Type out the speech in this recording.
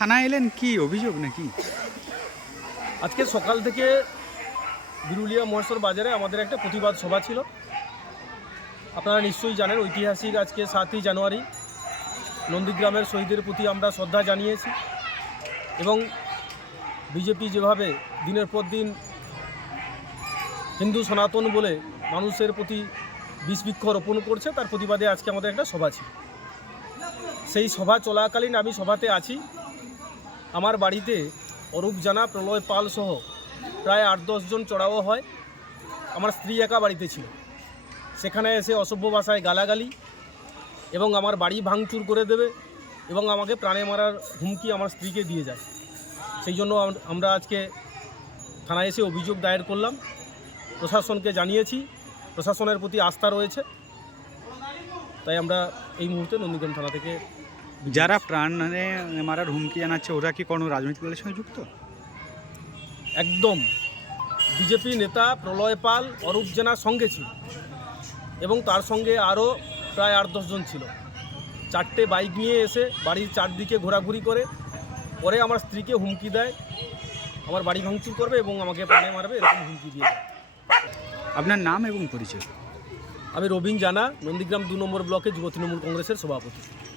থানায় এলেন কি অভিযোগ নাকি? আজকে সকাল থেকে বিরুলিয়া মহেশ্বর বাজারে আমাদের একটা প্রতিবাদ সভা ছিল। আপনারা নিশ্চয়ই জানেন ঐতিহাসিক আজকে সাতই জানুয়ারি, নন্দীগ্রামের শহীদের প্রতি আমরা শ্রদ্ধা জানিয়েছি এবং বিজেপি যেভাবে দিনের পর দিন হিন্দু সনাতন বলে মানুষের প্রতি বিষবৃক্ষ রোপণ করছে, তার প্রতিবাদে আজকে আমাদের একটা সভা ছিল। সেই সভা চলাকালীন আমি সভাতে আছি। আমার বাড়িতে অরূপ জানা প্রলয় পাল সহ প্রায় আট দশজন চড়াও হয়। আমার স্ত্রী একা বাড়িতে ছিল। সেখানে এসে অসভ্য ভাষায় গালাগালি এবং আমার বাড়ি ভাঙচুর করে দেবে এবং আমাকে প্রাণে মারার হুমকি আমার স্ত্রীকে দিয়ে যায়। সেই জন্য আমরা আজকে থানায় এসে অভিযোগ দায়ের করলাম। প্রশাসনকে জানিয়েছি। প্রশাসনের প্রতি আস্থা রয়েছে। তাই আমরা এই মুহূর্তে নন্দীগ্রাম থানা থেকে যারা প্রাণে মারার হুমকি জানাচ্ছে ওরা কি কোনো রাজনৈতিক দলের সঙ্গে যুক্ত? একদম। বিজেপি নেতা প্রলয় পাল অরূপ জেনার সঙ্গে ছিল। এবং তার সঙ্গে আরও প্রায় আট দশজন ছিল। চারটে বাইক নিয়ে এসে বাড়ির চারদিকে ঘোরাঘুরি করে পরে আমার স্ত্রীকে হুমকি দেয় আমার বাড়ি ভাঙচুর করবে এবং আমাকে প্রাণে মারবে এরকম হুমকি দিয়ে দেয়। আপনার নাম এবং পরিচয়? আমি রবীন জানা নন্দীগ্রাম দু নম্বর ব্লকে যুব তৃণমূল কংগ্রেসের সভাপতি।